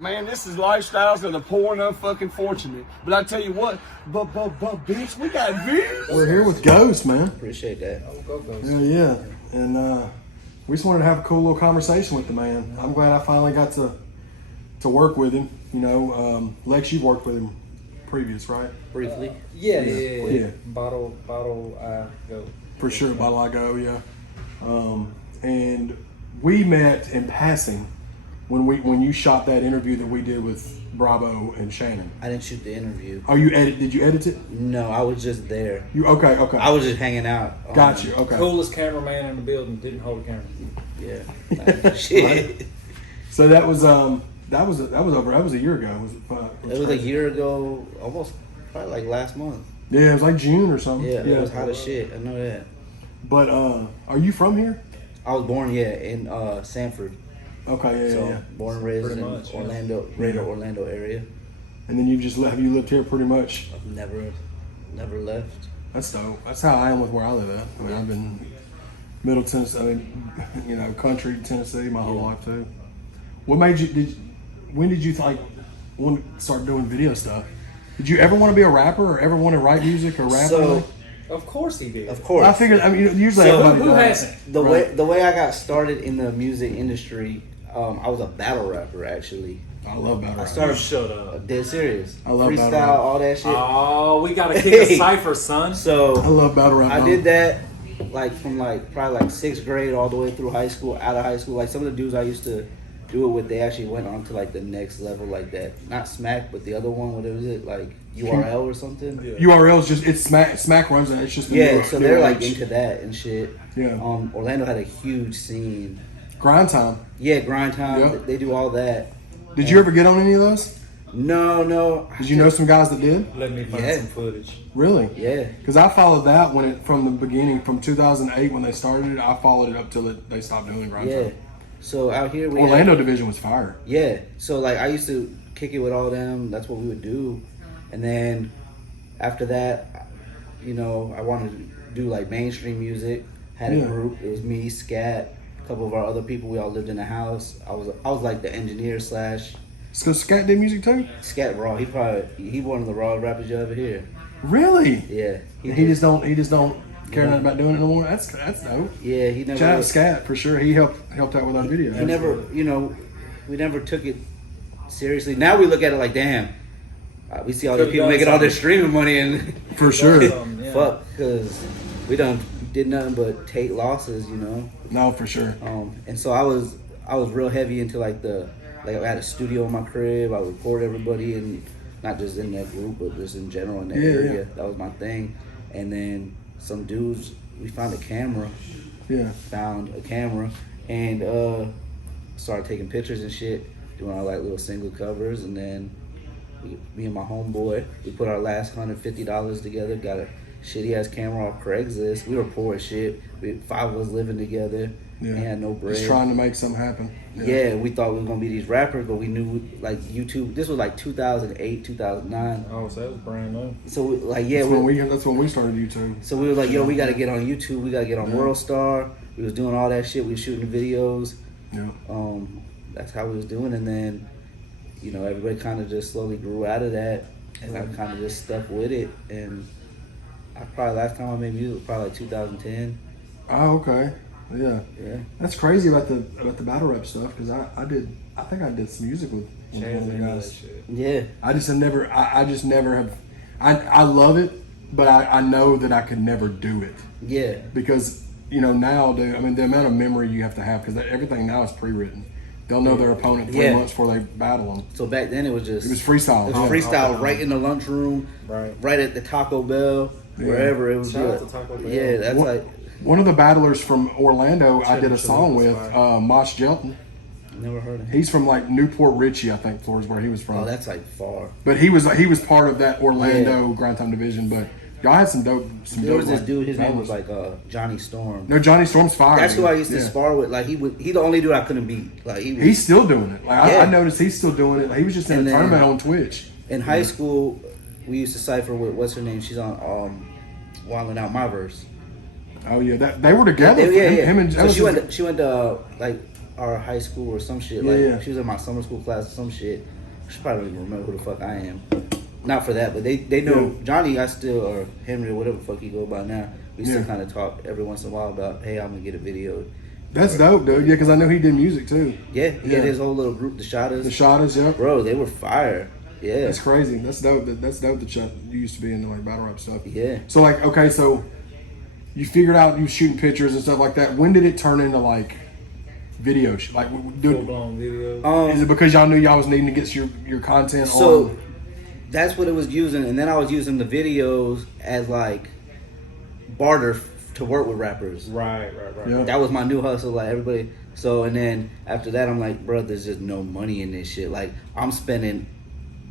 Man, this is lifestyles of the poor and unfucking fortunate. But I tell you what, but bitch, we got views. We're here with Ghost, man. Appreciate that. Go, Ghost. Yeah. And we just wanted to have a cool little conversation with the man. I'm glad I finally got to work with him. You know, Lex, you've worked with him previous, right? Briefly. Yeah. Bottle, I go. For sure, Bottle I Go, yeah. And we met in passing when you shot that interview that we did with Bravo and Shannon. I didn't shoot the interview. Oh, did you edit it? No, I was just there. Okay. I was just hanging out. Got you, okay. Coolest cameraman in the building, didn't hold a camera. Yeah. Shit. So that was a year ago. It was a year ago, almost probably like last month. Yeah, it was like June or something. Yeah, it was hot as shit. I know that. But are you from here? I was born in Sanford. Okay, yeah. Born and raised Pretty in much, Orlando, greater Orlando area. And then have you lived here pretty much? I've never left. That's dope. That's how I am with where I live at. I mean, I've been Middle Tennessee, country Tennessee my whole life too. What made you? When did you want to start doing video stuff? Did you ever want to be a rapper or ever want to write music or rap? So, Of course he did. of course. I figured. I mean, usually So everybody who does. hasn't? The way I got started in the music industry, I was a battle rapper actually. I love battle I rap. started Shut up. dead serious. I love battle freestyle, rap. all that shit. Oh, we gotta kick a cipher, son. I So love battle rap. I did that from probably 6th grade all the way through high school, out of high school. Like some of the dudes I used to do it with, they actually went on to like the next level, like that. Not Smack, but the other one. What was it? Like URL or something? Yeah. URL's just it's Smack runs it. It's just the Yeah, new- so new they're like age. into that and shit. Yeah. Orlando had a huge scene. Grind Time. Yeah, Grind Time. Yep. They do all that. Did you ever get on any of those? No. Did you know some guys that did? Let me find Yeah. some footage. Really? Yeah. Because I followed that from the beginning, from 2008 when they started it. I followed it up till they stopped doing Grind Yeah. Time. So out here we Orlando division was fire. Yeah. So like I used to kick it with all them. That's what we would do. And then after that, I wanted to do like mainstream music. Had a Yeah. group. It was me, Scat, a couple of our other people. We all lived in a house. I was like the engineer / So Scat did music too? Scat Raw. He one of the raw rappers you ever hear. Really? Yeah. He just don't care nothing about doing it no more. That's dope. Yeah. He never. Shout out to Scat for sure. He helped out with our video. He never. We never took it seriously. Now we look at it like, damn. We see all these people making all their streaming money and For sure. Yeah. fuck, because we did nothing but take losses, No, for sure. And so I was real heavy into I had a studio in my crib. I record everybody, and not just in that group, but just in general in that area. Yeah. That was my thing. And then some dudes, we found a camera, Yeah. and started taking pictures and shit, doing our like little single covers, and then me and my homeboy, we put our last $150 together, got a shitty ass camera off Craigslist. We were poor as shit. 5 of us living together. Yeah. And had no bread. Just trying to make something happen. Yeah, we thought we were gonna be these rappers, but we knew like YouTube. This was like 2008, 2009. Oh, so that was brand new. So That's when we started YouTube. So we were like, yo, we gotta get on YouTube. We gotta get on World Star. We was doing all that shit. We was shooting videos. Yeah. That's how we was doing, and then everybody kind of just slowly grew out of that, and I kind of just stuck with it. And last time I made music was probably like 2010. Oh, okay. Yeah. Yeah. That's crazy about the battle rap stuff because I think I did some music with one of the guys. Yeah. I just never have. I love it, but I know that I could never do it Yeah. because now, dude. I mean, the amount of memory you have to have because everything now is pre-written. They'll know their opponent 3 months before they battle them. So back then it was freestyle. It was freestyle right in the lunchroom, right at the Taco Bell, wherever it was. Shout out to Taco Bell. Yeah, that's one of the battlers from Orlando. I did a song with Mosh Jelton. Never heard of him. He's from like Newport Richie, I think, Florida's where he was from. Oh, that's like far. But he was part of that Orlando Grind Time division. But y'all had some dope. There was this dude. His name was like Johnny Storm. No, Johnny Storm's fire. That's who I used to spar with. Like he the only dude I couldn't beat. Like he's still doing it. Like I noticed he's still doing it. He was just in a tournament on Twitch. In high school, we used to cipher with what's her name? She's on Wildin' Out My Verse. Oh yeah, they were together. Yeah. Him and so she went to like our high school or some shit. Yeah, Like yeah. she was in my summer school class or some shit. She probably don't even remember who the fuck I am. Not for that, but they know Johnny. I still, or Henry or whatever the fuck he go by now. We still kind of talk every once in a while about, hey, I'm gonna get a video. That's dope, dude. Yeah, because I know he did music too. Yeah, he had his whole little group, the Shotters. The Shotters, yeah. Bro, they were fire. Yeah. That's crazy. That's dope. That's dope that you used to be in like battle rap stuff. Yeah. So like, okay, so you figured out you were shooting pictures and stuff like that. When did it turn into like video? Like, Full dude, blown video. is it because y'all knew y'all was needing to get your content So on? that's what it was using, and then I was using the videos as like barter to work with rappers. Right. Yeah. That was my new hustle, like everybody. So and then after that, I'm like, bro, there's just no money in this shit. Like I'm spending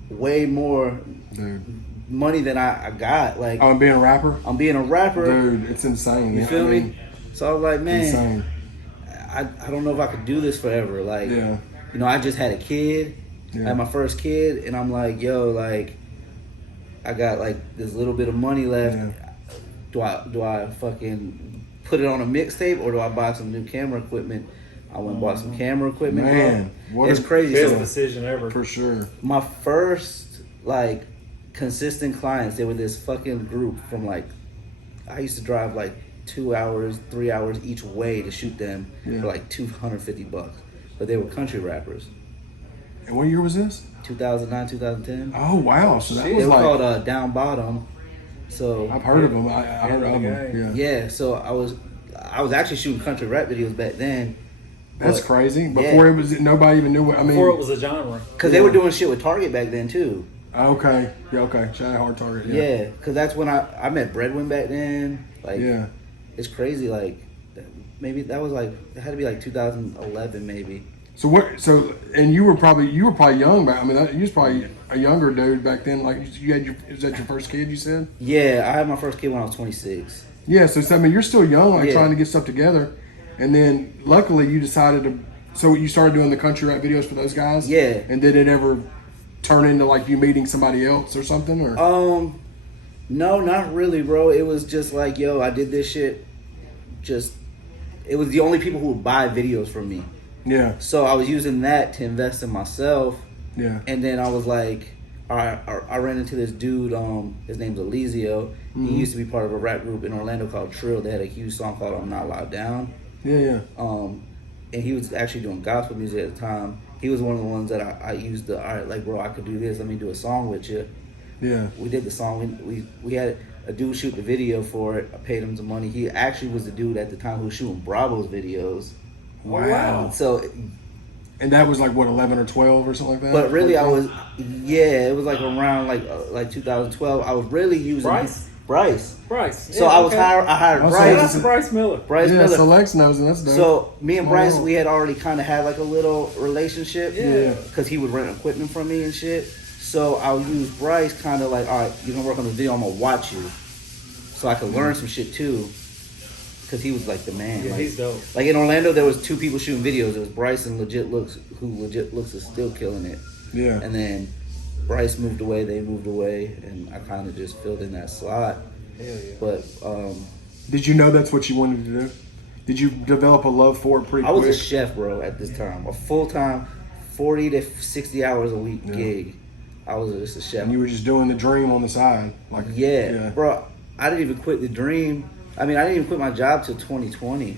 way more Dude. money than I got. Like Oh, and being a rapper? I'm being a rapper. Dude, it's insane. You man. feel I me? mean, So I was like, man, insane. I don't know if I could do this forever. Like, Yeah. you know, I just had a kid. I Yeah. had my first kid, and I'm like, yo, like, I got like this little bit of money left. Yeah. Do I fucking put it on a mixtape or do I buy some new camera equipment? I went and bought some camera equipment. Man, bro. what It's a- crazy. Best So decision ever. For sure. my first like consistent clients, they were this fucking group from like I used to drive like 2 hours, 3 hours each way to shoot them Yeah. for like $250. But they were country rappers. And what year was this? 2009, 2010. Oh wow! So that They was were like called Down Bottom. So I've heard of them. I heard of them. Yeah. Yeah. yeah, so I was actually shooting country rap videos back then. That's But- crazy. Before it was, nobody even knew what I mean. Before it was a genre. Cause they were doing shit with Target back then too. Okay. Yeah. Okay. Shout out Hard Target. Yeah, cause that's when I met Breadwin back then. Like, Yeah. it's crazy. Like, maybe that was like it had to be like 2011 maybe. So what? So and you were probably young back. I mean, you was probably a younger dude back then. Like you had is that your first kid? You said. Yeah, I had my first kid when I was 26. Yeah. So I mean, you're still young, like Yeah. trying to get stuff together, and then luckily you decided to. So you started doing the country rap videos for those guys. Yeah. And did it ever turn into like you meeting somebody else or something? Or No, not really, bro. It was just like, yo, I did this shit. It was the only people who would buy videos from me. yeah. So I was using that to invest in myself. Yeah. And then I was like, I ran into this dude. His name's Elizio. He used to be part of a rap group in Orlando called Trill. They had a huge song called "I'm Not Allowed Down." Yeah. And he was actually doing gospel music at the time. He was one of the ones that I used to, all right, like, bro, I could do this. Let me do a song with you. Yeah. We did the song. We had a dude shoot the video for it. I paid him some money. He actually was the dude at the time who was shooting Bravo's videos. Wow. So, And that was like what 11 or 12 or something like that. but really, it was like around like 2012. I was really using Bryce? Bryce. Yeah, So I was okay. I hired Oh, so Bryce. That's Bryce Miller. Bryce Yeah. Miller. So Lex knows, and that's dope. So me and Bryce, Wow. we had already kind of had like a little relationship. Yeah. Because he would rent equipment from me and shit. So I'll use Bryce kind of like, all right, you're gonna work on the video. I'm gonna watch you, so I could learn some shit too. Because he was like the man. Yeah, like, he's dope. Like in Orlando, there was 2 people shooting videos. It was Bryce and Legit Looks, who Legit Looks is still killing it. Yeah. And then Bryce moved away. They moved away, and I kind of just filled in that slot. Hell yeah. But Did you know that's what you wanted to do? Did you develop a love for it pretty I was quick? a chef, bro, at this time. A full-time, 40 to 60 hours a week gig. I was just a chef. And you were just doing the dream on the side, like Yeah, bro. I didn't even quit the dream. I mean, I didn't even quit my job till 2020.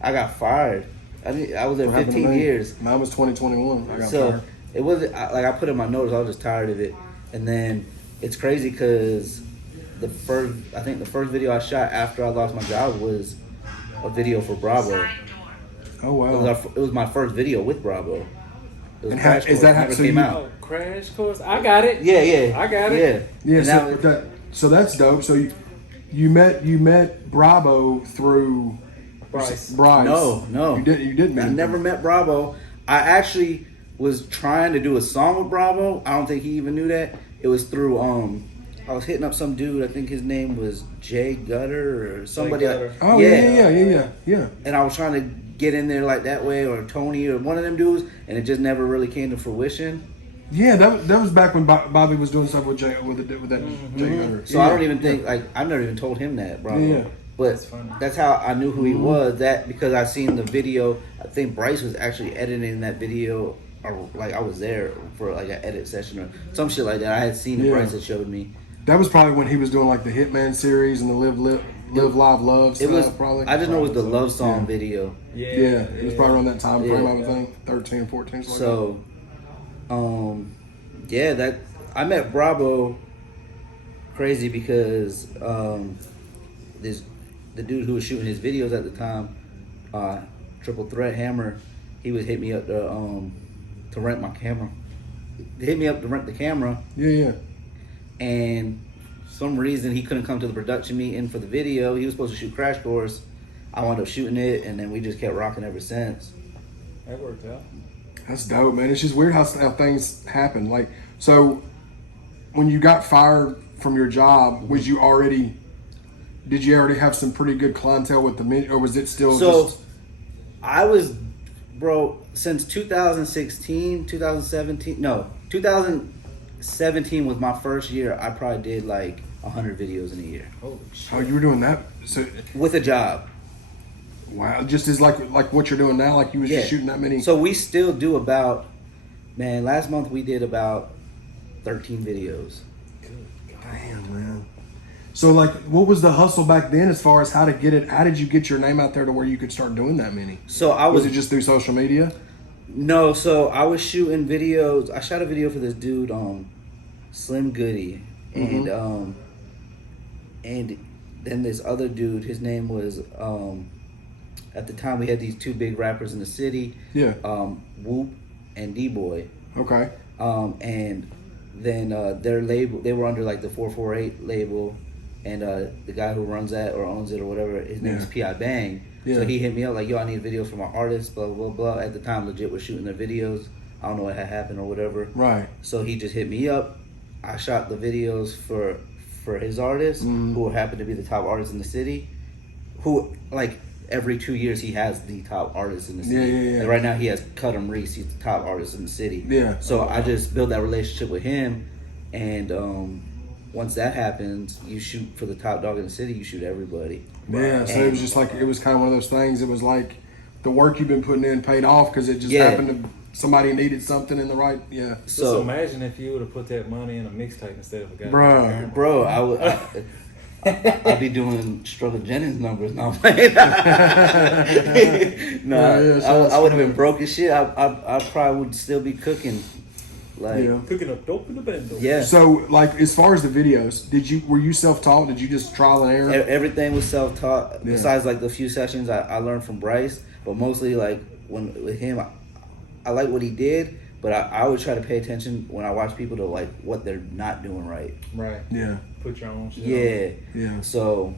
I got fired. I was there What happened to 15 me? years. Mine was 2021. I got So fired. it wasn't like I put in my notice. I was just tired of it. And then it's crazy because the first video I shot after I lost my job was a video for Bravo. Oh wow. It was my first video with Bravo. It was And Crash how- is Course. that how- Never so came you- out. Oh, Crash Course. I got it. Yeah. I got it. Yeah. Yeah. And So, now so that's dope. So you met Bravo through Bryce. Bryce. No. You didn't. meet I him. never met Bravo. I actually was trying to do a song with Bravo. I don't think he even knew that. It was through I was hitting up some dude. I think his name was Jay Gutter or somebody. Gutter. Oh yeah. And I was trying to get in there like that way, or Tony, or one of them dudes, and it just never really came to fruition. Yeah, that was back when Bobby was doing stuff with that Jay Gutter. So I don't even think I've never even told him that, Bravo. Yeah. But That's funny. that's how I knew who he was. That because I seen the video. I think Bryce was actually editing that video, or like I was there for like an edit session or some shit like that. I had seen it. Yeah. Bryce had showed me. That was probably when he was doing like the Hitman series and the Live Live Love It stuff. was probably. I just know it was the love song video. Yeah, it was probably around that time frame. Yeah. I would think 13 or 14. Something So, yeah, that I met Bravo crazy because the dude who was shooting his videos at the time, Triple Threat Hammer, he would hit me up to rent my camera. They hit me up to rent the camera, like that. Yeah. and for some reason he couldn't come to the production meeting for the video. He was supposed to shoot Crash Course. I wound up shooting it, and then we just kept rocking ever since. That worked out. That's dope, man. It's just weird how things happen. Like, so when you got fired from your job, did you already have some pretty good clientele with the men, or was it still So just... I was, bro, since 2017 was my first year. I probably did like 100 videos in a year Holy shit. Oh, you were doing that? So, with a job. wow, just as like what you're doing now, like you was just shooting that many. So we still do about, man, last month we did about 13 videos. Damn, man. So, like, what was the hustle back then as far as how to get it? How did you get your name out there to where you could start doing that many? So I Was it just through social media? No, so I was shooting videos. I shot a video for this dude, Slim Goody, and and then this other dude. His name was at the time we had these two big rappers in the city. Yeah. Whoop and D-Boy. Okay. And then their label, they were under like the 448 label, and the guy who runs that or owns it or whatever, his name is P.I. Bang. Yeah. So he hit me up like, yo, I need videos for my artists, blah, blah, blah. At the time, legit was shooting their videos. I don't know what had happened or whatever. Right. So he just hit me up. I shot the videos for his artists, who happened to be the top artists in the city, who, like, every 2 years he has the top artists in the city. Yeah. And right now he has Cudham Reese, he's the top artist in the city. Yeah. So I just built that relationship with him, and once that happens, you shoot for the top dog in the city, you shoot everybody. Yeah, so it was just like, it was kind of one of those things. It was like the work you've been putting in paid off because it just happened to, somebody needed something in the right, So imagine if you would have put that money in a mixtape instead of a guy. Bro, I'd be doing Struggle Jennings numbers now. I would have been broke as shit. I probably would still be cooking. Like, Cooking up dope in the bando. yeah. So, like, as far as the videos, were you self-taught? Did you just trial and error? Everything was self-taught. Besides, like, the few sessions I learned from Bryce, but mostly, like, with him, I like what he did, but I would try to pay attention when I watch people to, like, what they're not doing right. Right. Yeah. Put your own shit on. Yeah. So,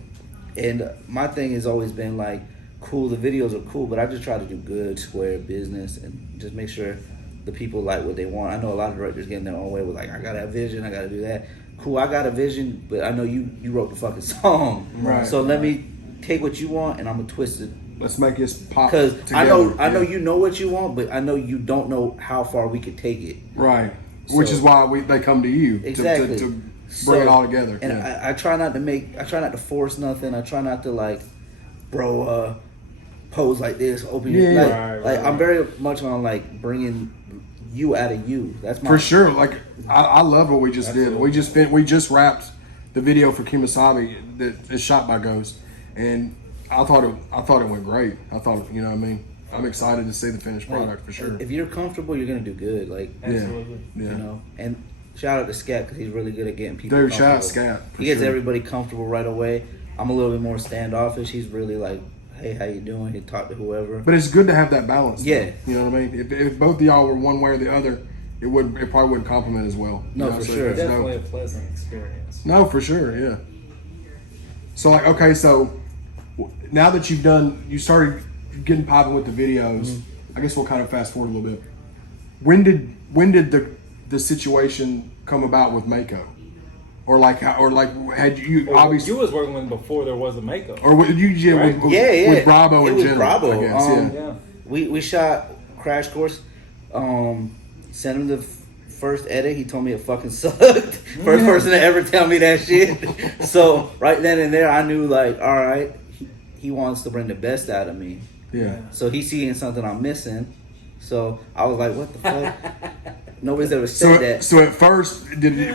and my thing has always been, like, cool, the videos are cool, but I just try to do good, square business and just make sure the people like what they want. I know a lot of directors get in their own way with, like, I gotta have vision, I gotta do that. Cool, I got a vision, but I know you wrote the fucking song. Right. So let me take what you want and I'm gonna twist it. Let's make this pop Because together. I know you know what you want, but I know you don't know how far we could take it. Right. Which is why they come to you Exactly. to bring it all together. And I try not to force nothing. I try not to, like, bro, pose like this, open your Right. I'm very much on, like, bringing you out of you. That's my For sure. Like, I love what we just Absolutely. did. We just wrapped the video for Kimasabi that is shot by Ghost, and I thought it went great. I thought, you know what I mean? I'm excited to see the finished product for sure. If you're comfortable, you're gonna do good. Like, Absolutely. Yeah. you know. And shout out to Scat because he's really good at getting people. Dude, shout out comfortable. Scat. He gets everybody comfortable right away. I'm a little bit more standoffish. He's really like, hey, how you doing? He talk to whoever. But it's good to have that balance. Yeah. Though. You know what I mean? If both of y'all were one way or the other, it probably wouldn't complement as well. No, You know, for so sure. it's dope. Definitely a pleasant experience. No, for sure, yeah. So, like, okay, so now that you started getting popping with the videos, I guess we'll kind of fast forward a little bit. When did the situation come about with Mako? Or had you obviously, You was working with before there was a makeup. or with you Right. with Bravo it in was general? Bravo. I guess, Yeah. We shot Crash Course. Sent him the first edit. He told me it fucking sucked. First person to ever tell me that shit. So right then and there, I knew, like, all right, he wants to bring the best out of me. Yeah. So he's seeing something I'm missing. So I was like, what the fuck? Nobody's ever said that. So at first,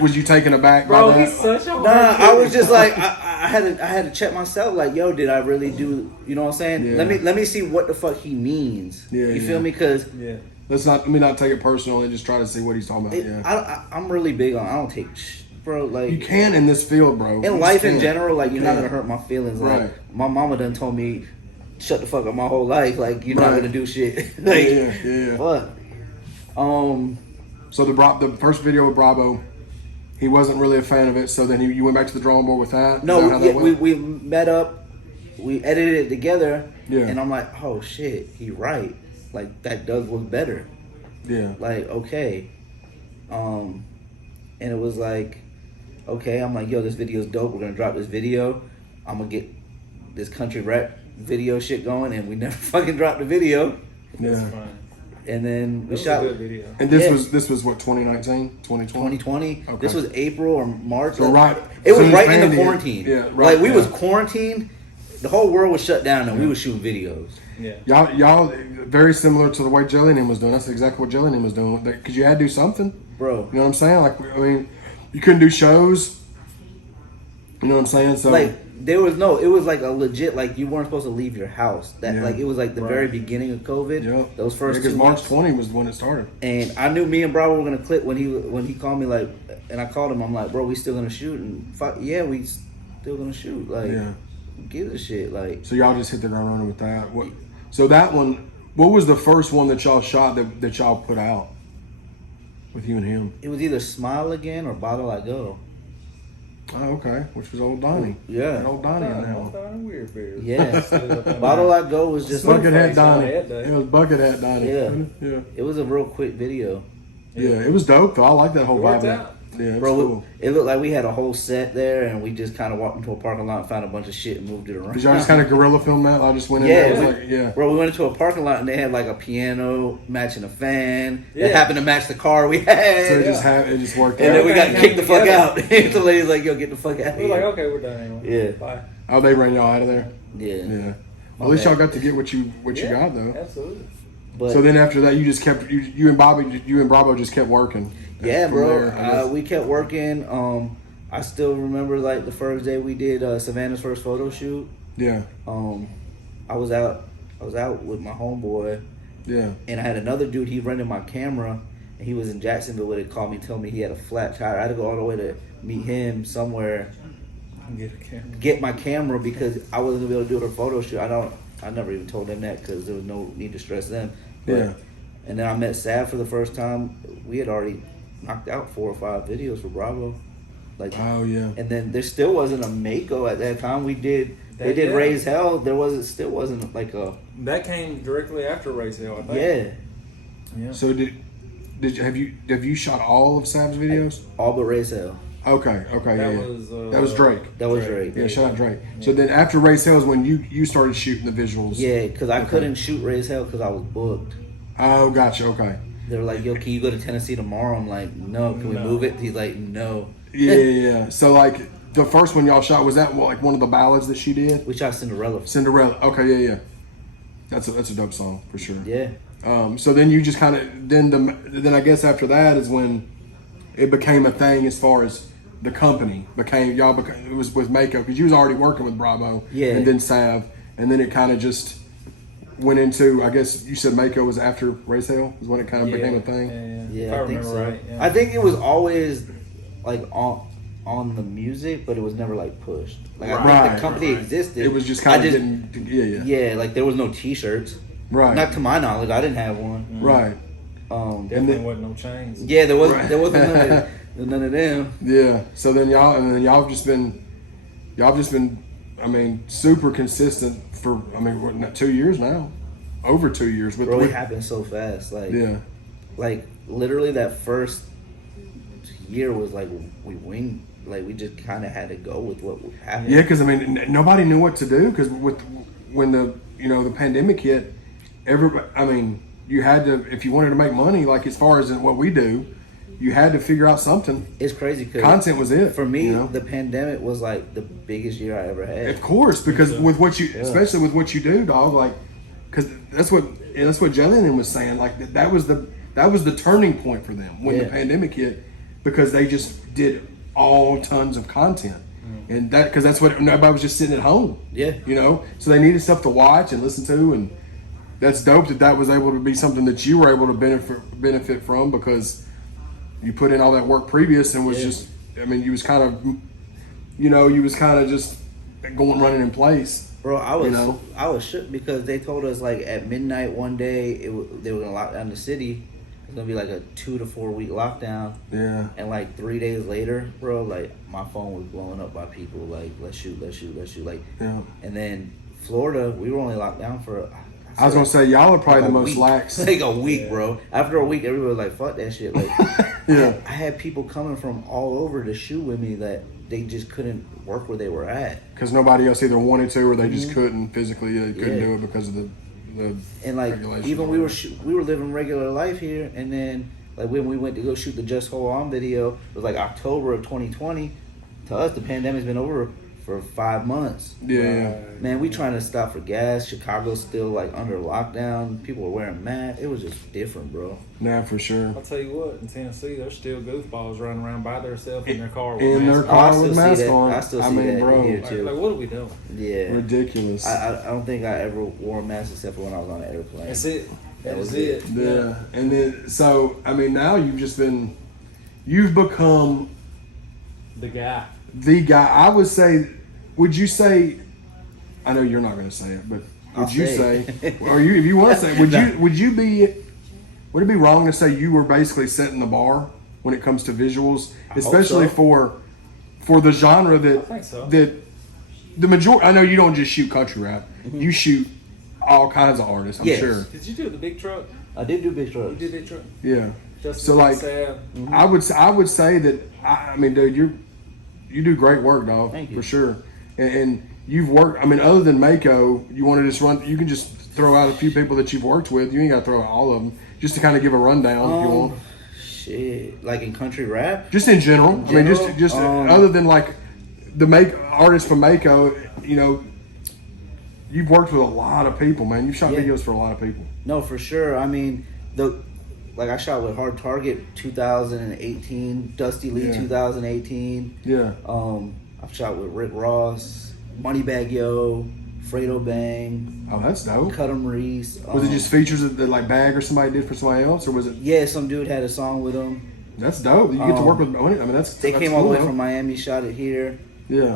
was you taken aback Bro, by that? he's such a Nah, I was just like, I had to check myself. Like, yo, did I really do? You know what I'm saying? Yeah. Let me see what the fuck he means. Yeah, you yeah. feel me? Because Yeah. Let me not take it personal and just try to see what he's talking about. Yeah. I'm really big on. I don't take, bro. Like You can in this field, bro. in You life can. in general, like you're not can. gonna hurt my feelings. Right. Like my mama done told me, shut the fuck up my whole life. Like you're not Right. gonna do shit. Like Yeah. fuck. So the first video with Bravo, he wasn't really a fan of it. So then you went back to the drawing board with that. Is that No, how that went? we met up, we edited it together, Yeah. and I'm like, oh shit, he right. Like that does look better. Yeah. Like okay, and it was like, okay, I'm like, yo, this video's dope. We're gonna drop this video. I'm gonna get this country rap video shit going, and we never fucking dropped the video. Yeah. That's fine. And then That we was shot a good video. And this Yeah. was what 2019, 2020. 2020. Okay. This was April or March. So right- It so was this right in the pandemic- quarantine. yeah, right, Like we yeah. was quarantined. The whole world was shut down, and we was shooting videos. Yeah. Y'all very similar to the way Jellynin was doing. That's exactly what Jellynin was doing. Because you had to do something. Bro, You know what I'm saying? Like, I mean, you couldn't do shows. You know what I'm saying? So like there was no, it was like a legit, like you weren't supposed to leave your house. That Yeah. like it was like the Right. very beginning of COVID. yeah, Those first because 2 March months. 20 was when it started. And I knew me and Bravo were gonna click when he called me like, and I called him. I'm like, bro, we still gonna shoot, and fuck yeah, we still gonna shoot. Like, Yeah. who gives a shit? Like, So y'all just hit the ground running with that. So that one, what was the first one that y'all shot that y'all put out with you and him? it was either Smile Again or Bottle I Go. Oh, okay. Which was old Donnie. Yeah. That old Donnie in that I'm one. throwing weird bears. Yeah. Still up in Bottle there. I Go was just Buckethead face Donnie. on that day. It was Buckethead Donnie. Yeah. Yeah. it was a real quick video. Yeah. It was dope though. I like that whole It vibe. worked of out. it. Yeah, it's Bro, cool. it looked like we had a whole set there, and we just kind of walked into a parking lot and found a bunch of shit and moved it around. Did y'all just kind of guerrilla film that? I just went in Yeah, there. It was we- like, yeah. Bro, we went into a parking lot and they had like a piano matching a fan. Yeah. It happened to match the car we had. So it just worked and out. then we got Everything kicked the fuck out. together. The lady's like, yo, get the fuck out of We were here. like, okay, we're done anyway. Yeah. Bye. Oh, they ran y'all out of there. Yeah. Yeah. My At least y'all bad. got to get what you got though. Absolutely. But So then after that, you just kept you and Bravo just kept working. yeah, From bro. there, I guess. We kept working. I still remember like the first day we did Savannah's first photo shoot. Yeah. I was out with my homeboy, Yeah. and I had another dude. He rented my camera, and he was in Jacksonville with it. Called me, told me he had a flat tire. I had to go all the way to meet him somewhere, Get a camera. get my camera because I wasn't gonna be able to do a photo shoot. I never even told them that because there was no need to stress them. But, Yeah. And then I met Sav for the first time. We had already knocked out 4 or 5 videos for Bravo. Like, Oh yeah. and then there still wasn't a Mako at that time. They did Yeah. Raise Hell. Still wasn't like a That came directly after Race Hill, I think. yeah. Yeah. So have you shot all of Sav's videos? All but Raise Hell. Okay. That Yeah. was That was Drake. That was Drake. Yeah. Shout out Drake. So then after Race Hell is when you started shooting the visuals. Yeah, because I Okay. couldn't shoot Raise Hell because I was booked. Oh, gotcha. Okay. They were like, yo, can you go to Tennessee tomorrow? I'm like, no. Can we No. move it? He's like, no. Yeah. So like the first one y'all shot, was that like one of the ballads that she did? We shot Cinderella. Cinderella. Okay. Yeah. That's a dope song for sure. Yeah. So then you just kind of then I guess after that is when it became a thing as far as the company became it was with Mako because you was already working with Bravo Yeah. and then Sav and then it kind of just went into, I guess you said Mako was after Race Hell is when it kind of became a thing. Yeah. Yeah, If I think remember so. right. Yeah. I think it was always like on the music, but it was never like pushed. Like I think Right, the company right. existed. It was just kind I of getting yeah yeah, like there was no T-shirts. right Not to my knowledge, I didn't have one. right Definitely then- wasn't no chains. Yeah, there wasn't Right. there wasn't none of them. yeah. So then y'all have just been I mean super consistent for I mean what, 2 years now, over 2 years with Bro, it happened so fast. Like yeah. like literally that first year was like we winged. Like we just kind of had to go with what happened. Yeah, because I mean, nobody knew what to do because when the the pandemic hit, everybody. I mean, you had to if you wanted to make money. Like as far as what we do, you had to figure out something. It's crazy because Content was it for me. you know? The pandemic was like the biggest year I ever had. Of course, because with what you, Yeah. especially with what you do, dog, like, because that's what Jillian was saying. Like that was the turning point for them when the Yeah. pandemic hit, because they just did all tons of content, and because that's what everybody was just sitting at home. Yeah. you know, so they needed stuff to watch and listen to, and that's dope that was able to be something that you were able to benefit from, because you put in all that work previous and was just, I mean, you was kind of just going running in place. Bro, I was you know? I was shook because they told us like at midnight one day they were gonna lock down the city. It's gonna be like a 2 to 4 week lockdown. Yeah. And like 3 days later, bro, like my phone was blowing up by people like let's shoot. Like, Yeah. and then Florida, we were only locked down for. I was gonna say y'all are probably like the a most week. lax. Like a week, bro. After a week, everybody was like, "Fuck that shit." Like, Yeah. I had people coming from all over to shoot with me that they just couldn't work where they were at. Because nobody else either wanted to or they just couldn't physically. They couldn't Yeah. do it because of the And like regulations even or we were whatever. we were living regular life here, and then like when we went to go shoot the Just Hold On video, it was like October of 2020. To us, the pandemic's been over for 5 months. Yeah. Man, we trying to stop for gas. Chicago's still like under lockdown. People were wearing masks. It was just different, bro. Nah, for sure. I'll tell you what, in Tennessee, there's still goofballs running around by themselves in their car with In their masks on. car I with still see masks that. on. I still see mean, that bro, here, Like, too. like, what are we doing? Yeah. ridiculous. I don't think I ever wore a mask except for when I was on an airplane. That's it. That was That is it. Yeah, and then so I mean now you've become The guy. the guy. I would say, would you say? I know you're not going to say it, but would I'll you say say, it. or you if you want to say, would it be wrong to say you were basically setting the bar when it comes to visuals, especially so. for the genre I that think so. that the majority? I know you don't just shoot country rap. You shoot all kinds of artists. I'm Yes. sure. Did you do the big truck? I did do big You trucks. did big truck? Yeah. Just So, like, Sam. I would say that I mean, dude, you do great work, dog. Thank you. For sure. And you've worked. I mean, other than Mako, you want to just run. You can just throw out a few people that you've worked with. You ain't got to throw out all of them. Just to kind of give a rundown, if you want. Shit, like in country rap. Just in general. I mean, general, just other than like the artists from Mako, you know, you've worked with a lot of people, man. You've shot Yeah. videos for a lot of people. No, for sure. I mean, I shot with Hard Target 2018, Dusty Lee Yeah. 2018. Yeah. I've shot with Rick Ross, Moneybag Yo, Fredo Bang, Oh, that's dope. Cutum Reese. Was it just features that like Bag or somebody did for somebody else, or was it? Yeah, some dude had a song with him. That's dope. You get to work with. I mean, that's They that's came all the cool, way though. from Miami, shot it here. Yeah.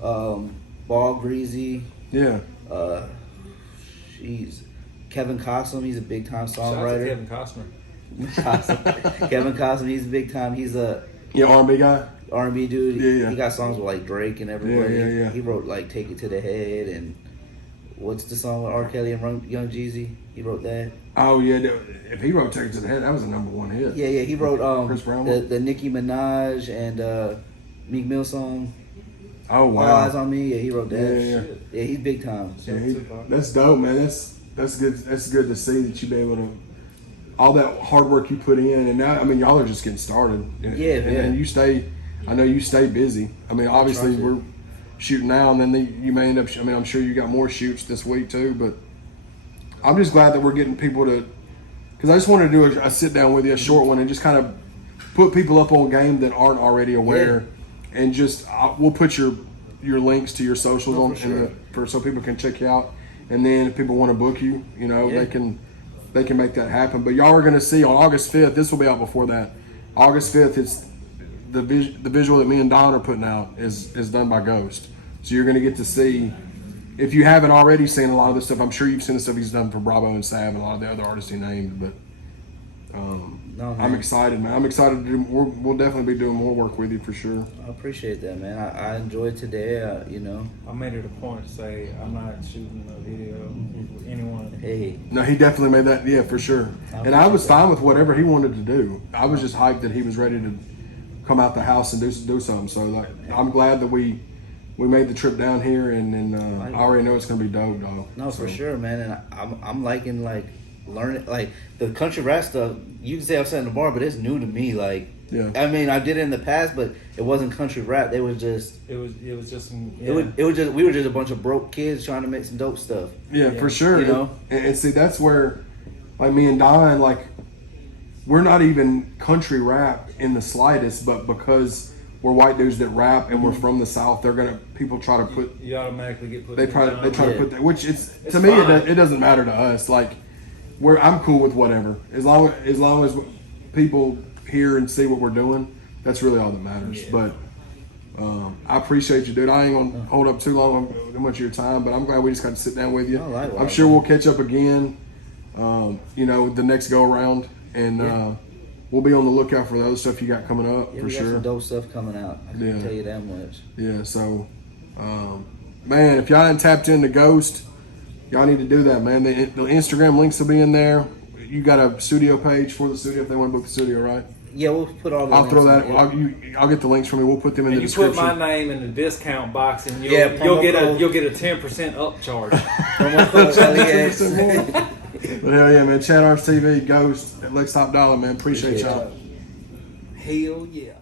Ball Greasy. Yeah. Jeez. Kevin Cossum, he's a big time Shout out to songwriter. Kevin Costner. Kevin Cossum, he's a big time. He's a Yeah, R&B guy. R&B dude. Yeah, yeah. He got songs with like Drake and everybody. Yeah. He wrote like "Take It to the Head" and what's the song with R. Kelly and Young Jeezy? He wrote that. Oh yeah, if he wrote "Take It to the Head," that was a #1 hit. Yeah. He wrote Chris Brown the, one? the Nicki Minaj and Meek Mill song. Oh All wow. Eyes on Me. Yeah, he wrote that. Yeah. Yeah, he's big time. Yeah, that's dope, man. That's good. That's good to see that you be able to all that hard work you put in, and now I mean y'all are just getting started. And, Yeah, and you stay. I know you stay busy. I mean, obviously try to. we're shooting now, and then you may end up. I mean, I'm sure you got more shoots this week too, but I'm just glad that we're getting people to. Because I just wanted to do a sit down with you, a short one, and just kind of put people up on game that aren't already aware, and just we'll put your links to your socials on so people can check you out, and then if people want to book you, you know, they can make that happen. But y'all are going to see on August 5th. This will be out before that. August 5th, it's the visual that me and Don are putting out is done by Ghost. So you're going to get to see. If you haven't already seen a lot of the stuff, I'm sure you've seen the stuff he's done for Bravo and Sav and a lot of the other artists he named. But I'm excited, man. I'm excited to do. We'll definitely be doing more work with you for sure. I appreciate that, man. I enjoyed today. You know, I made it a point to say I'm not shooting a video with anyone. hey, No, he definitely made that. Yeah, for sure. And I was fine with whatever he wanted to do. I was just hyped that he was ready to come out the house and do something. So like, I'm glad that we made the trip down here, and I already know it's gonna be dope, dog. no, for sure, man. And I'm liking like learning. Like the country rap stuff, you can say I'm setting the bar, but it's new to me. Like, Yeah. I mean, I did it in the past, but it wasn't country rap. They was just. It was just some. It was just we were just a bunch of broke kids trying to make some dope stuff. Yeah, for sure. You know? And see, that's where, like me and Don, like, we're not even country rap in the slightest, but because we're white dudes that rap and we're from the South, people try to put, You automatically get put. they try to Yeah. put that, which it's It's to me, fine. it doesn't matter to us. Like, I'm cool with whatever. As long as people hear and see what we're doing, that's really all that matters. Yeah. But I appreciate you, dude. I ain't gonna hold up too much of your time, but I'm glad we just got to sit down with you. Oh, likewise. I'm sure we'll catch up again, the next go around, and we'll be on the lookout for the other stuff you got coming up Yeah, for we got sure. some dope stuff coming out. I can Yeah. tell you that much. Yeah, so man, if y'all ain't tapped into Ghost, y'all need to do that, man. The Instagram links will be in there. You got a studio page for the studio if they want to book the studio, right? Yeah, we'll put all the. I'll links throw in that. there. I'll get the links from you. We'll put them in And the you put description. my name in the discount box, and you'll, Yeah, you'll promo get code. you'll get a 10% upcharge. Promo code LEX. But hell yeah, man. ChadArmesTV, Ghost, Lex Topdollar, man. Appreciate y'all. Hell yeah.